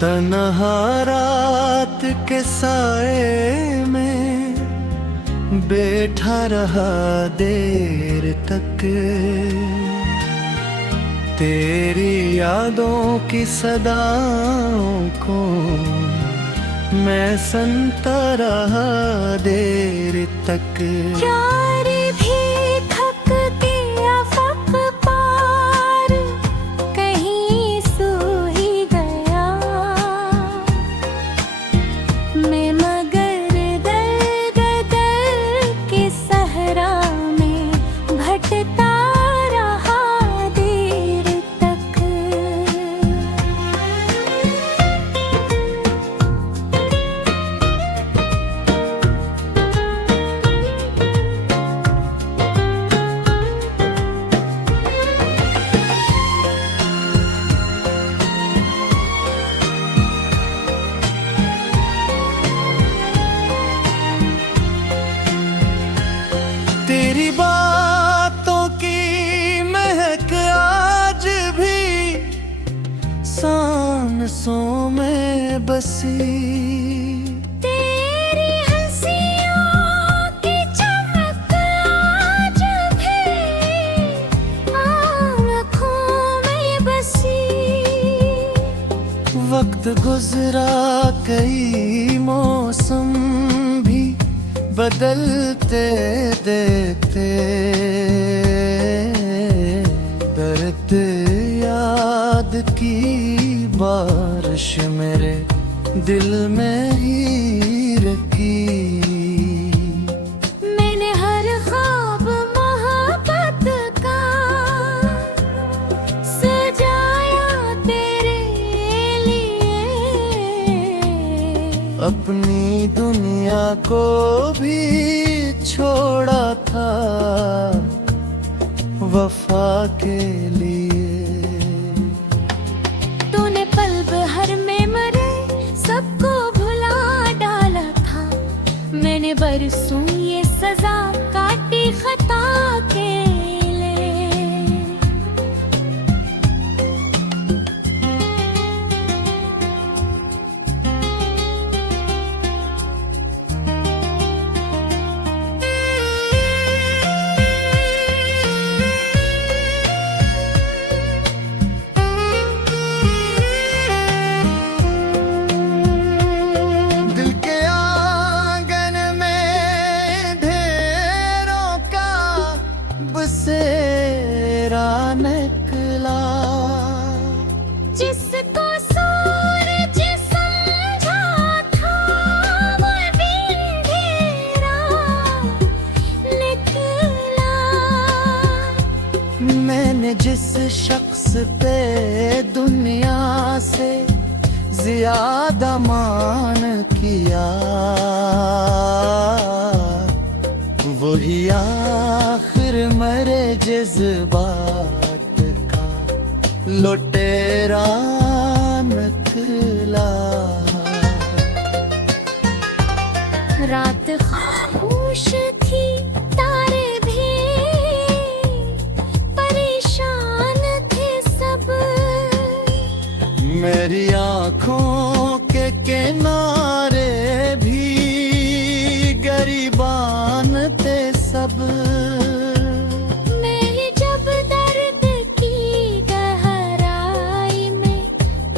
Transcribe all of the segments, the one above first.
तन्हा रात के साए में बैठा रहा देर तक, तेरी यादों की सदाओं को मैं सुनता रहा देर तक। तेरी बातों की महक आज भी सांसों में बसी, तेरी हंसियों की चमक आज भी आँखों में बसी। वक्त गुजरा कई मौसम भी बदलते देखते, दर्द याद की बारिश मेरे दिल में ही रखी। मैंने हर ख्वाब मोहब्बत का सजाया तेरे लिए, अपनी दुनिया को भी छोड़ा था वफा के लिए। तूने पल भर में मरे सबको भुला डाला था, मैंने बरसों ये सजा काटी खता के बसेरा निकला, जिसको सूरज समझा था वो भी अंधेरा निकला। मैंने जिस शख्स पे दुनिया से ज्यादा मान किया, वही आखिर मरे जज्बात का लुटेरा निकला। रात खामोश थी, तारे भी परेशान थे सब, मेरी आँखों के किनारे भी गरीबान थे सब। मैं जब दर्द की गहराई में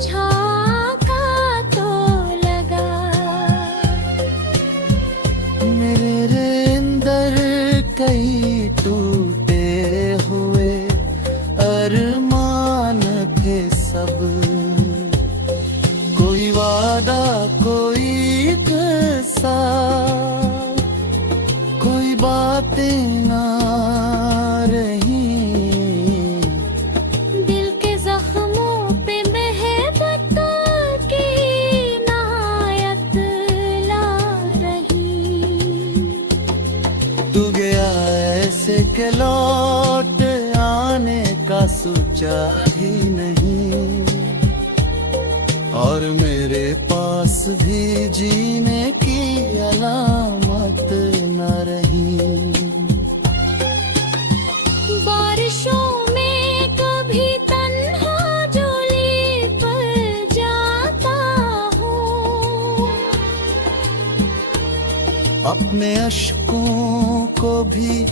झांका तो लगा, मेरे अंदर कई टूटे हुए अरमान थे सब। कोई वादा कोई किस्सा, कोई बातें ना रही, दिल के जख्मों पे मोहब्बतों की नायत ला रही। तू गया ऐसे के लौट आने का सोचा ही नहीं, और मेरे पास भी जीने की अलामत न रही। बारिशों में कभी तन्हा झूली पर जाता मैं अश्कों को भी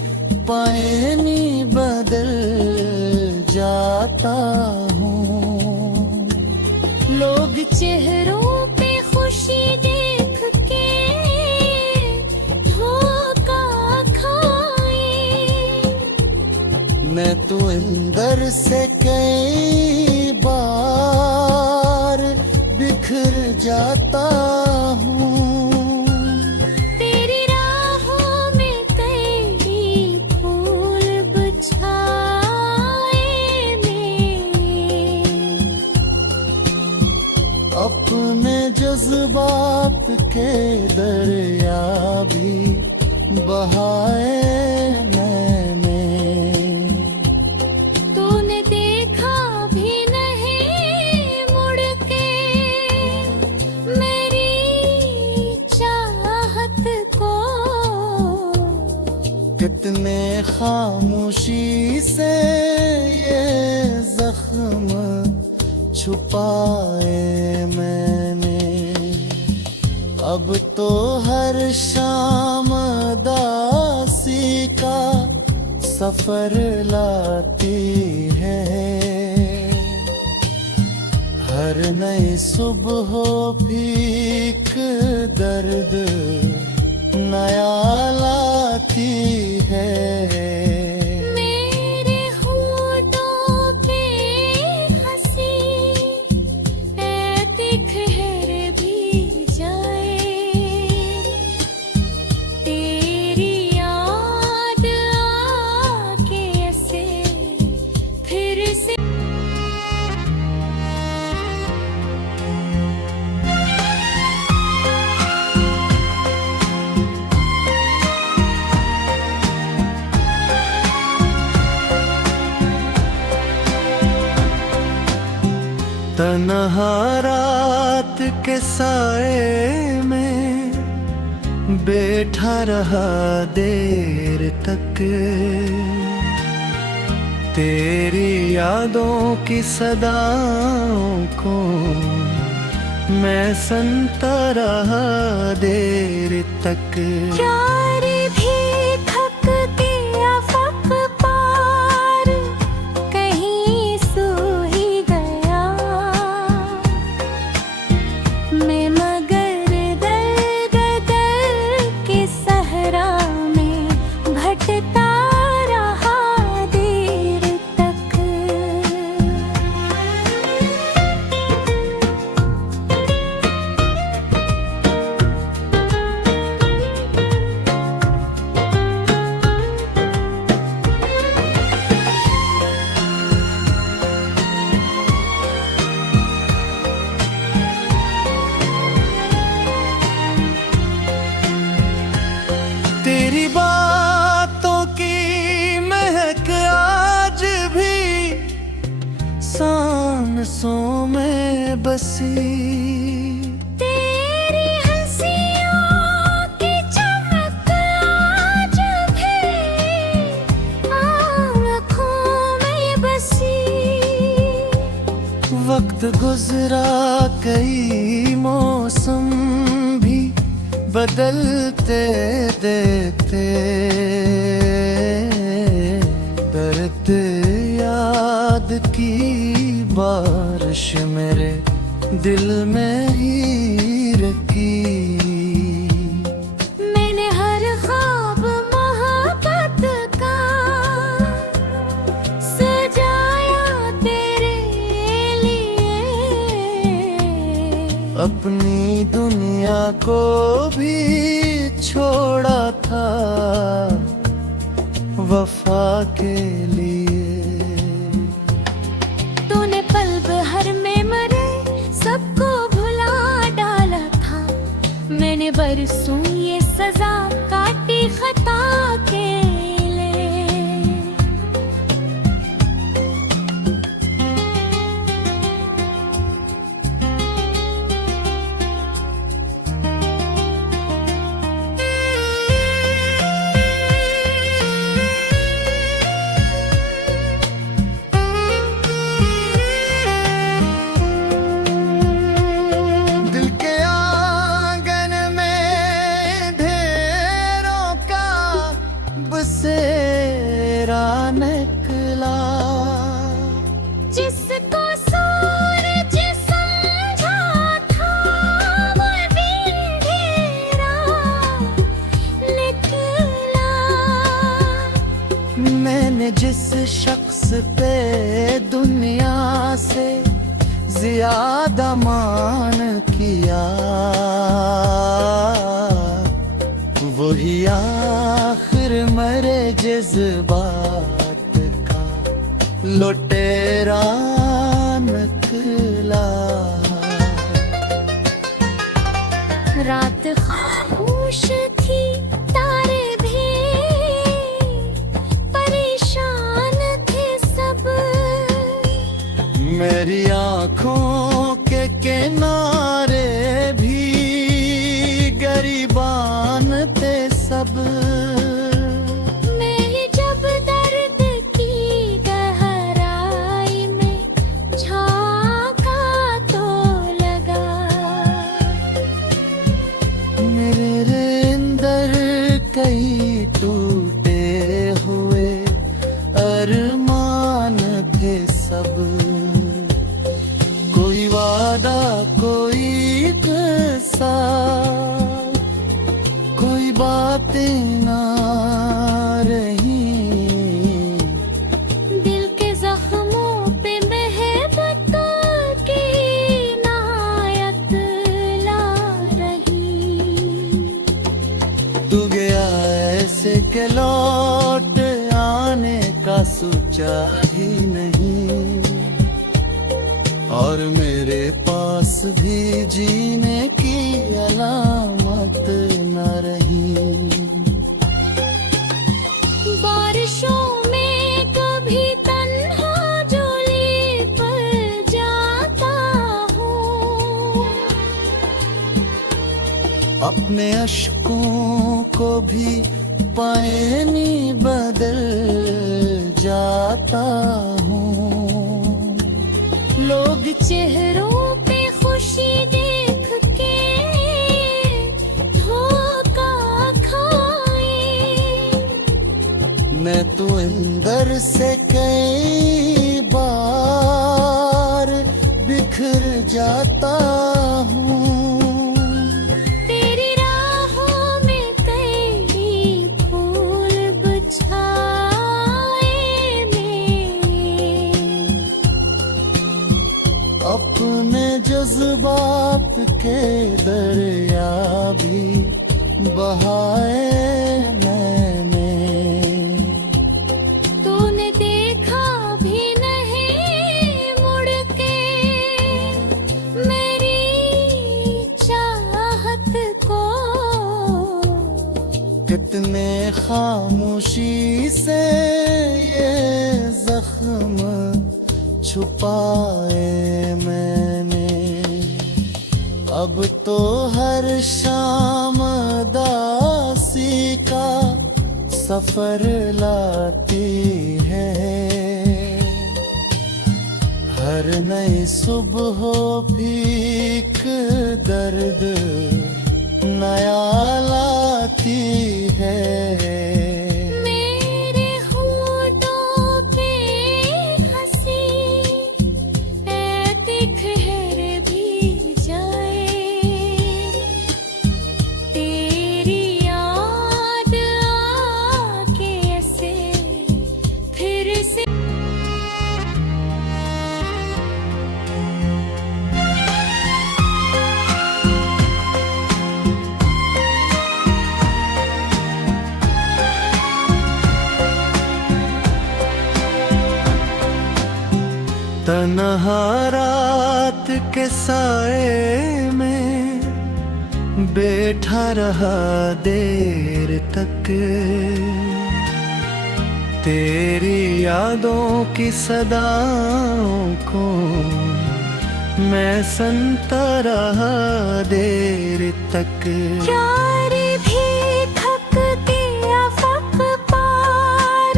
पानी बदल जाता हूँ। लोग चेहरों पे खुशी देख के धोखा खाए, मैं तो अंदर से कई बार बिखर जाता हूँ। तेरी राहों में कई फूल बिछाए मैं, अपने जज्बात के दरिया भी बहाए मैंने। तूने देखा भी नहीं मुड़ के मेरी चाहत को। कितने खामोशी से ये जख्म छुपाए मैंने। अब तो हर शाम दासी का सफर लाती है। हर नई सुबह भीख दर्द नया लाती है। मेरे होठों पे हंसी ऐ ठहर भी जाए, तेरी याद आके ऐसे फिर से। तन्हा रात के साए में बैठा रहा देर तक। तेरी यादों की सदाओं को मैं सुनता रहा देर तक। प्यार भी थक गया फक पार, कहीं सो ही गया मैं, मगर दर गदर के सहरा में भटकता रहा देर तक। तेरी बातों की महक आज भी सांसों में बसी। तेरी हंसियों की चमक आज भी आँखों में बसी। वक्त गुजरा कई मौसम भी बदलते देखते। दर्द याद की बारिश मेरे दिल में ही रखी। मैंने हर ख्वाब मोहब्बत का सजाया तेरे लिए। अपनी दुनिया को भी छोड़ा था वफा के लिए। तूने पल भर में मरे सबको भुला डाला था। मैंने बरसों ये सजा काटी खता के लिए। दिल के आंगन में ज्यादा मान किया, वही आखिर मेरे जज्बात का लुटेरा निकला। रात खामोश थी, तारे भी परेशान थे सब। मेरी आँखों के किनारे भी गरीबान थे सब। मैं जब दर्द की गहराई में झांका तो लगा, मेरे अंदर कई टूटे हुए अरमान थे सब। कोई वादा, कोई किस्सा, कोई बातें ना रही। दिल के जख्मों पे मोहब्बत की नायत ला रही। तू गया ऐसे के लौट आने का सोचा ही नहीं, और मेरे पास भी जीने की अलामत न रही। बारिशों में कभी तन्हा झूली पर जाता हूँ, अपने अश्कों को भी पानी बदल जाता हूँ। लोग चेहरों पे खुशी देख के धोखा खाए। मैं तो अंदर से कई बार बिखर जाता हूँ। तेरी राहों में कई फूल बिछाए मैं, अपने जज्बात के दरिया भी बहाए मैंने। तूने देखा भी नहीं मुड़ के मेरी चाहत को। कितने खामोशी से ये जख्म छुपाए मैंने। अब तो हर शाम दासी का सफर लाती है। हर नई सुबह भीख दर्द नया लाती है। मेरे होठों पे हंसी ऐ ठहर भी जाए। तेरी याद आके ऐसे फिर से तन्हा रात के साए में बैठा रहा देर तक। तेरी यादों की सदाओं को मैं सुनता रहा देर तक। प्यार भी थक के अफक पार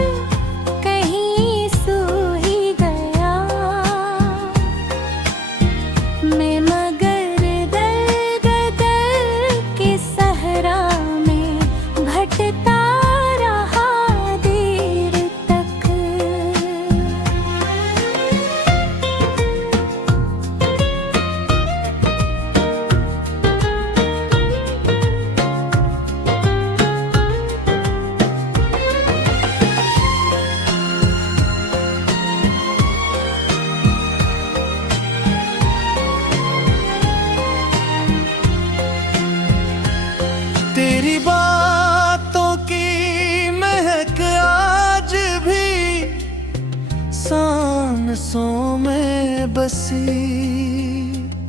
कहीं सो ही गया। मैं मगर दर गदर के सहरा में भटता रहा देर तक। तेरी बातों की महक आज भी सांसों में बसी।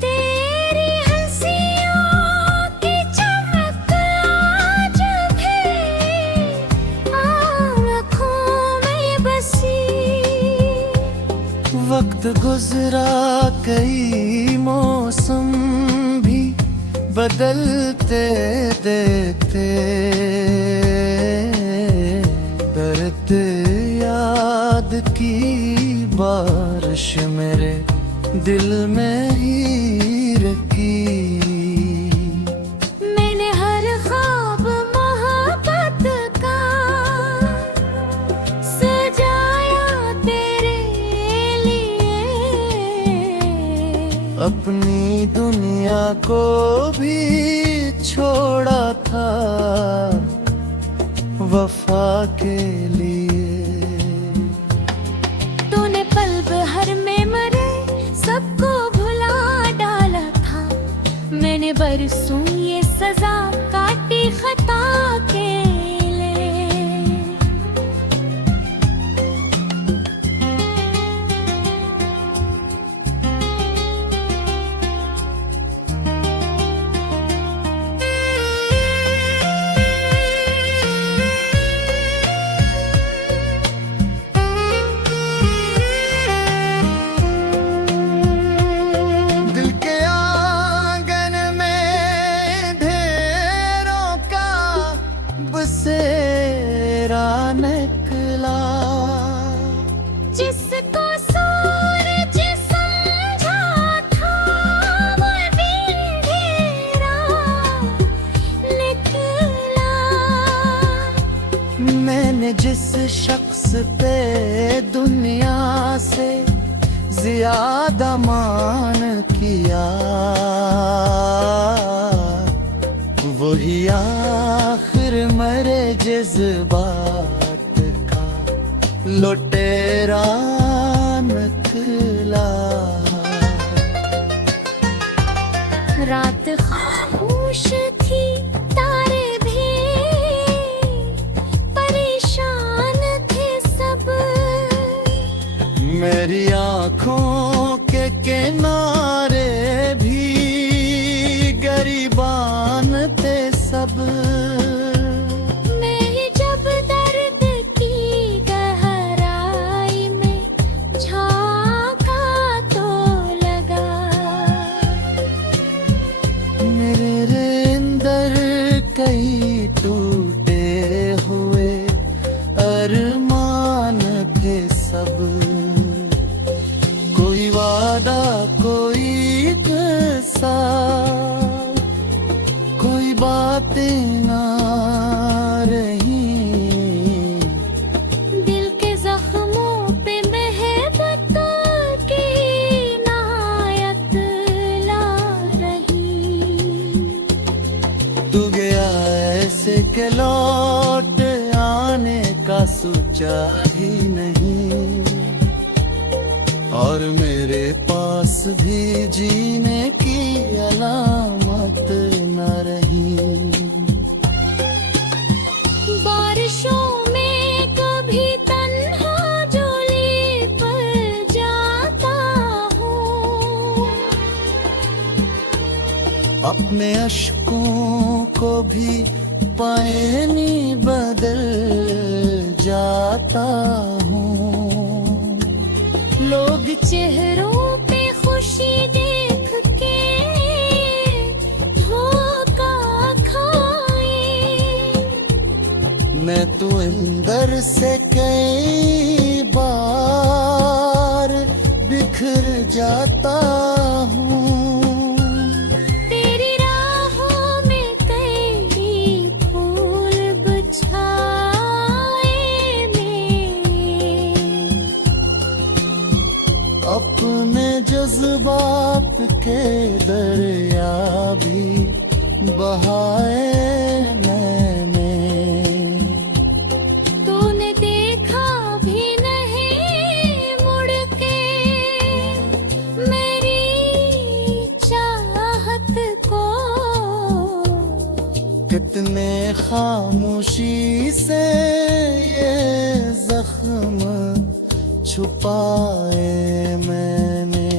तेरी हंसियों की चमक आज भी आँखों में बसी। वक्त गुजरा कई मौसम भी बदलते देखते, दर्द याद की बारिश मेरे दिल में ही रखी। मैंने हर ख्वाब मोहब्बत का सजाया तेरे लिए। अपनी दुनिया को भी छोड़ा था वफा के लिए। तूने पल भर में मरे सबको भुला डाला था। मैंने बरसों ये सजा काटी खता के लिए। दिल के आंगन में ढेरों का बसेरा निकला। जिसको सूरज समझा था वो भी अंधेरा निकला। मैंने जिस शख्स पे दुनिया से ज्यादा मान किया, वही आखिर मरे जज्बात का लुटेरा निकला। रात खामोश थी, तारे भी परेशान थे सब। मेरी आँखों के किनारे भी गरीबान थे सब। मैं जब दर्द की गहराई में झांका तो लगा। मेरे अंदर कई टूटे हुए अरमान थे सब। कोई वादा कोई किस्सा, कोई बातें ना रही। दिल के जख्मों पे महबतों की नायत ला रही। तू गया ऐसे के लौट आने का सोचा ही नहीं, और मेरे पास भी जीने की अलामत न रही। बारिशों में कभी तन्हा झोली पर जाता हूँ। अपने अश्कों को भी पानी बदल जाता हूँ। लोग चेहरों पे खुशी देख के धोखा खाए। मैं तो अंदर से कई बार बिखर जाता हूँ। तेरी राहों में कई फूल बिछाए मैं। अपने जज्बात के दरिया भी बहाए मैंने। तूने देखा भी नहीं मुड़ के मेरी चाहत को। कितने खामोशी से ये जख्म छुपाए मैंने।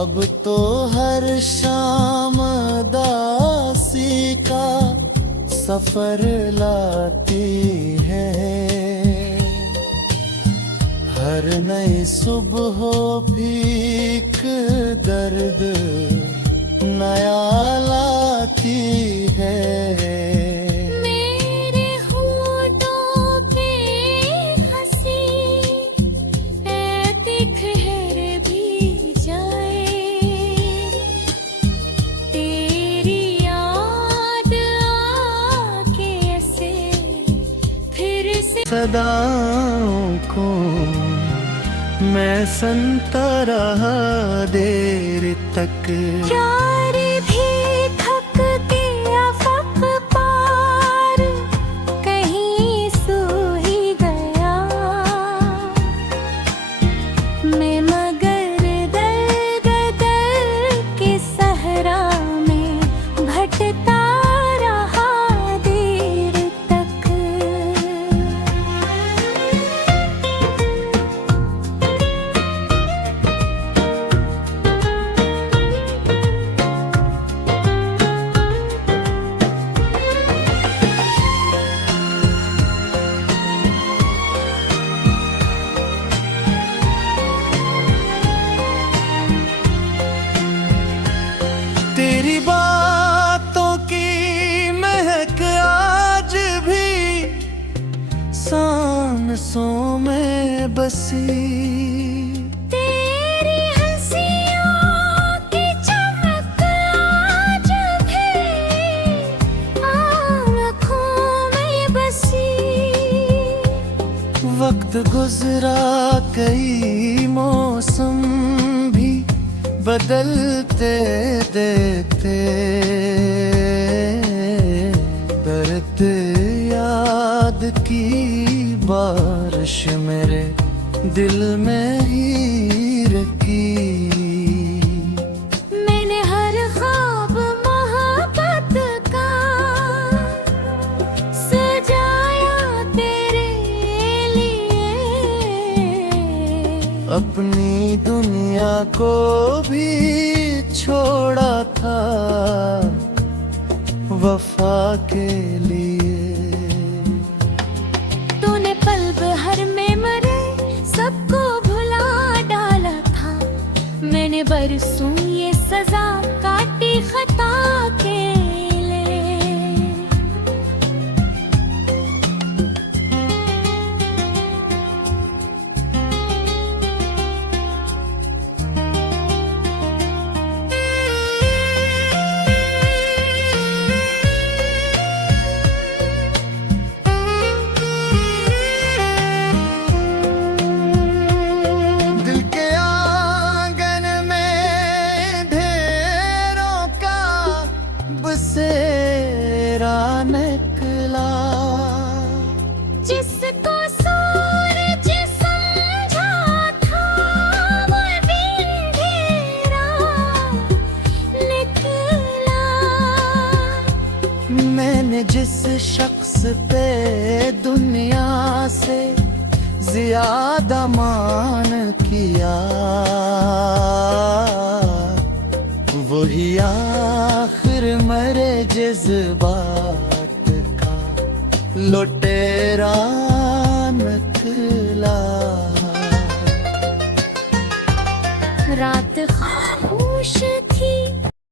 अब तो हर शाम दासी का सफर लाती है। हर नई सुबह भीख दर्द नया लाती है। मेरे होठों पे हंसी ऐ ठहर भी जाए। तेरी याद आके ऐसे फिर से सदाओं को मैं सुनता रहा देर तक। प्यार भी थक गया फक पार कहीं सो ही गया। मैं मगर दर गदर के सहरा में भटकता रहा देर तक। तेरी बातों की महक आज भी सांसों में बसी। तेरी हंसियों की चमक आज भी आँखों में बसी। वक्त गुजरा कई मौसम भी बदलते देखते। दर्द याद की बारिश मेरे दिल में ही रखी। मैंने हर ख्वाब मोहब्बत का सजाया तेरे लिए। अपनी दुनिया को भी छोड़ा था वफा के लिए। तूने पल भर में मरे सबको भुला डाला था। मैंने बरसों ये सजा काटी खता के लिए। दिल के आंगन में ढेरों का बसेरा निकला। जिसको सूरज समझा था वो भी अंधेरा निकला। मैंने जिस शख्स पे दुनिया से ज्यादा मान किया वही आखिर मरे जज्बात का लुटेरा